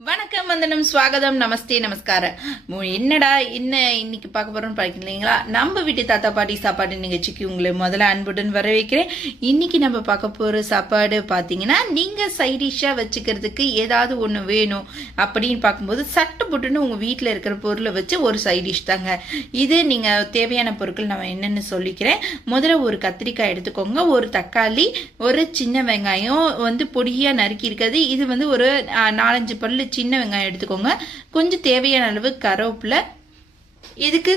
வணக்கம், வந்தனம், ஸ்வாகதம், நமஸ்தே, நமஸ்காரம். என்னடா இன்னைக்கு பார்க்க போறோம்னு பார்க்கலீங்களா? நம்ம வீட்டு தாத்தா பாட்டி சாப்பாடு நிகழ்ச்சிக்கு உங்களை முதல்ல அன்புடன் வர வைக்கிறேன். இன்னைக்கு நம்ம பார்க்க போற சாப்பாடு பார்த்தீங்கன்னா, நீங்க சைடிஷா வச்சுக்கிறதுக்கு ஏதாவது ஒன்று வேணும் அப்படின்னு பார்க்கும்போது சட்டு புட்டுன்னு உங்க வீட்டில் இருக்கிற பொருளை வச்சு ஒரு சைடிஷ் தாங்க இது. நீங்க தேவையான பொருட்கள் நான் என்னென்னு சொல்லிக்கிறேன். முதல்ல ஒரு கத்திரிக்காய் எடுத்துக்கோங்க, ஒரு தக்காளி, ஒரு சின்ன வெங்காயம் வந்து பொடியா நறுக்கி இருக்கிறது. இது வந்து ஒரு 4-5 பல்லு சின்ன வெங்காயம் எடுத்துக்கோங்க. கொஞ்சம் தேவையான அளவு கருவேப்பிலை, இதுக்கு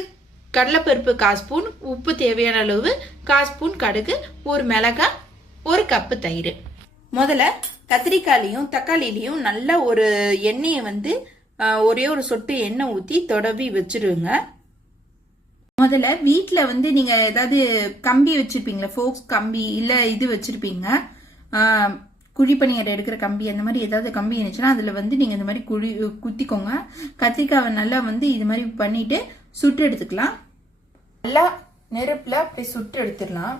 கடலைப்பருப்பு 1/4 ஸ்பூன், உப்பு தேவையான அளவு 1/4 ஸ்பூன், கடுகு, ஒரு மிளகாய், ஒரு கப்பு தயிர். முதல்ல கத்திரிக்காயிலையும் தக்காளிலையும் நல்ல ஒரு எண்ணெயை வந்து ஒரே ஒரு சொட்டு எண்ணெய் ஊற்றி தொடவி வச்சிருங்க. முதல்ல வீட்டில் வந்து நீங்கள் ஏதாவது கம்பி வச்சுருப்பீங்களா, ஃபோக்ஸ் கம்பி இல்லை இது வச்சுருப்பீங்க, குழிப்பணியாரம் எடுக்கிற கம்பி, அந்த மாதிரி ஏதாவது கம்பி இருந்துச்சுன்னா அதில் வந்து நீங்கள் இந்த மாதிரி குத்திக்கோங்க. கத்திரிக்காவை நல்லா வந்து இது மாதிரி பண்ணிட்டு சுட்டு எடுத்துக்கலாம். நல்லா நெருப்பில் அப்படி சுட்டு எடுத்துடலாம்.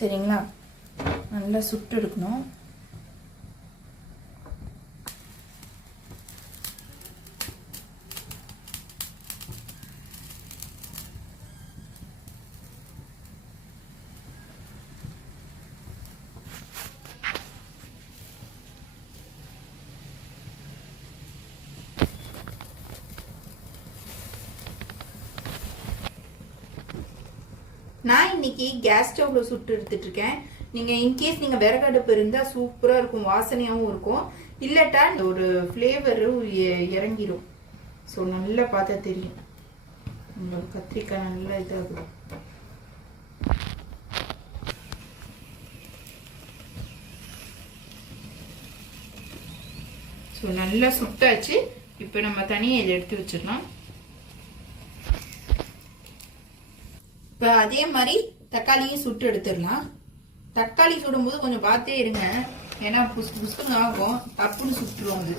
சரிங்களா? நல்லா சுட்டு எடுக்கணும். நான் இன்னைக்கு கேஸ் ஸ்டவ்ல சுட்டு எடுத்துட்டு இருக்கேன். நீங்க இன்கேஸ் நீங்க விறகு அடுப்பு இருந்தா சூப்பரா இருக்கும், வாசனையாவும் இருக்கும். இல்லட்டா ஒரு ஃபிளேவரும் இறங்கிடும். ஸோ நல்லா பார்த்தா தெரியும் உங்களுக்கு கத்திரிக்காய் நல்லா இதாகும். ஸோ நல்லா சுட்டாச்சு. இப்போ நம்ம தனியாக இதை எடுத்து வச்சிடலாம். இப்போ அதே மாதிரி தக்காளியும் சுட்டு எடுத்துடலாம். தக்காளி சுடும்போது கொஞ்சம் பார்த்தே இருங்க, ஏன்னா புஷ்புங்க ஆகும், தப்புன்னு சுட்டுரும் அது.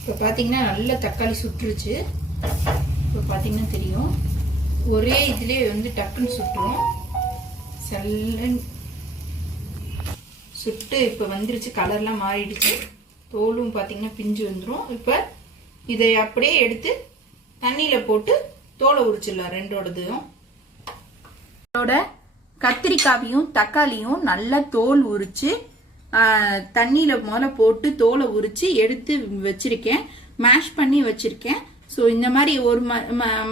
இப்போ பார்த்தீங்கன்னா நல்ல தக்காளி சுட்டுருச்சு. இப்போ பார்த்தீங்கன்னா தெரியும், ஒரே இதுலேயே வந்து டக்குன்னு சுட்டுரும். சுட்டு இப்போ வந்துருச்சு, கலர்லாம் மாறிடுச்சு, தோலும் பார்த்தீங்கன்னா பிஞ்சு வந்துடும். இப்போ இதை அப்படியே எடுத்து தண்ணியில் போட்டு தோலை உரிச்சிடலாம். ரெண்டோடதையும் கத்திரிக்காயும் தக்காளியும் நல்லா தோல் உரிச்சு தண்ணியில் முதல்ல போட்டு தோலை உரிச்சு எடுத்து வச்சிருக்கேன். மேஷ் பண்ணி வச்சிருக்கேன். ஸோ இந்த மாதிரி ஒரு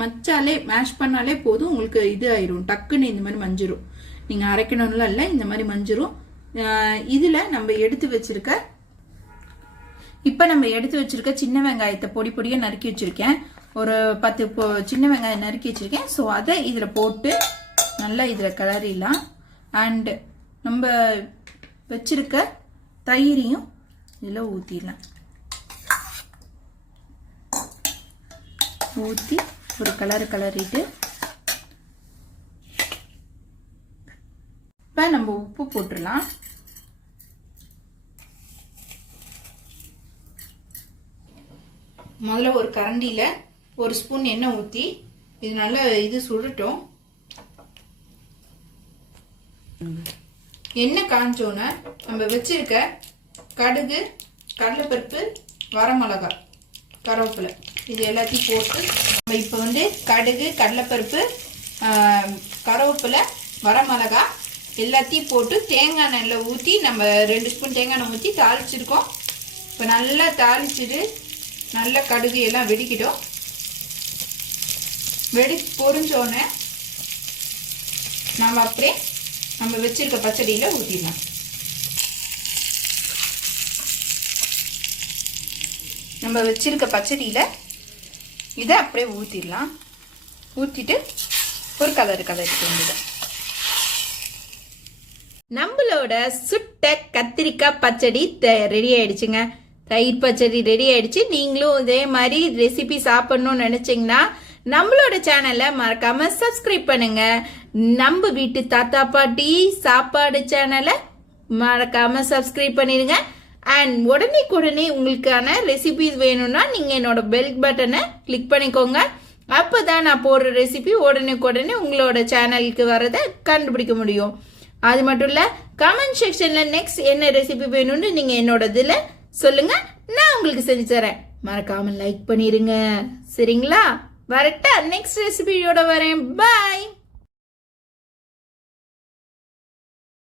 மச்சாலே மேஷ் பண்ணாலே போதும், உங்களுக்கு இது ஆயிரும், டக்குன்னு இந்த மாதிரி மஞ்சிரும். நீங்கள் அரைக்கணும்லாம் இல்லை, இந்த மாதிரி மஞ்சிரும். இதுல நம்ம எடுத்து வச்சிருக்க சின்ன வெங்காயத்தை பொடி பொடியா நறுக்கி வச்சிருக்கேன். ஒரு 10 சின்ன வெங்காயம் நறுக்கி வச்சிருக்கேன். ஸோ அதை இதுல போட்டு நல்லா இதுல கிளறிடலாம். அண்ட் நம்ம வச்சிருக்க தயிரையும் இதுல ஊத்திடலாம். ஊத்தி ஒரு கிளறிட்டு இப்ப நம்ம உப்பு போட்டுடலாம். முதல்ல ஒரு கரண்டியில 1 ஸ்பூன் எண்ணெய் ஊற்றி இது நல்லா இது சுடட்டும். எண்ணெய் காஞ்சோன்னு நம்ம வச்சிருக்க கடுகு, கடலைப்பருப்பு, வரமிளகாய், கருவேப்பிலை இது எல்லாத்தையும் போட்டு நம்ம இப்போ வந்து கடுகு, கடலைப்பருப்பு, கருவேப்பிலை, வரமிளகாய் எல்லாத்தையும் போட்டு தேங்காய் எண்ணெயில் ஊற்றி நம்ம 2 ஸ்பூன் தேங்காய் எண்ணெய் ஊற்றி தாளிச்சிருக்கோம். இப்போ நல்லா தாளிச்சிட்டு நல்லா கடுகு எல்லாம் வெடிக்கிட்டோம். பொரிஞ்சோடனே நம்ம அப்படியே நம்ம வச்சிருக்க பச்சடியில் ஊற்றிடலாம். நம்ம வச்சிருக்க பச்சடியில் இதை அப்படியே ஊற்றிடலாம். ஊற்றிட்டு ஒரு கலரிட்டு வேண்டியது. நம்மளோட சுட்ட கத்திரிக்காய் பச்சடி ரெடி ஆயிடுச்சுங்க. தயிர் பச்சடி ரெடி ஆயிடுச்சு. நீங்களும் இதே மாதிரி ரெசிபி சாப்பிடணும்னு நினைச்சீங்கன்னா நம்மளோட சேனலை மறக்காம சப்ஸ்கிரைப் பண்ணுங்க. நம்ம வீட்டு தாத்தா பாட்டி சாப்பாடு சேனலை மறக்காம சப்ஸ்கிரைப் பண்ணிடுங்க. அண்ட் உடனே உங்களுக்கான ரெசிபிஸ் வேணும்னா நீங்க என்னோட பெல் பட்டனை கிளிக் பண்ணிக்கோங்க. அப்போ தான் நான் போடுற ரெசிபி உடனே உங்களோட சேனலுக்கு வரதை கண்டுபிடிக்க முடியும். அது மட்டும் இல்லை, கமெண்ட் செக்ஷனில் நெக்ஸ்ட் என்ன ரெசிபி வேணும்னு நீங்கள் என்னோட இதில் சொல்லுங்கள், நான் உங்களுக்கு செஞ்சு தரேன். மறக்காமல் லைக் பண்ணிடுங்க, சரிங்களா? வரட்டா, நெக்ஸ்ட் ரெசிபியோட வரேன். பாய்.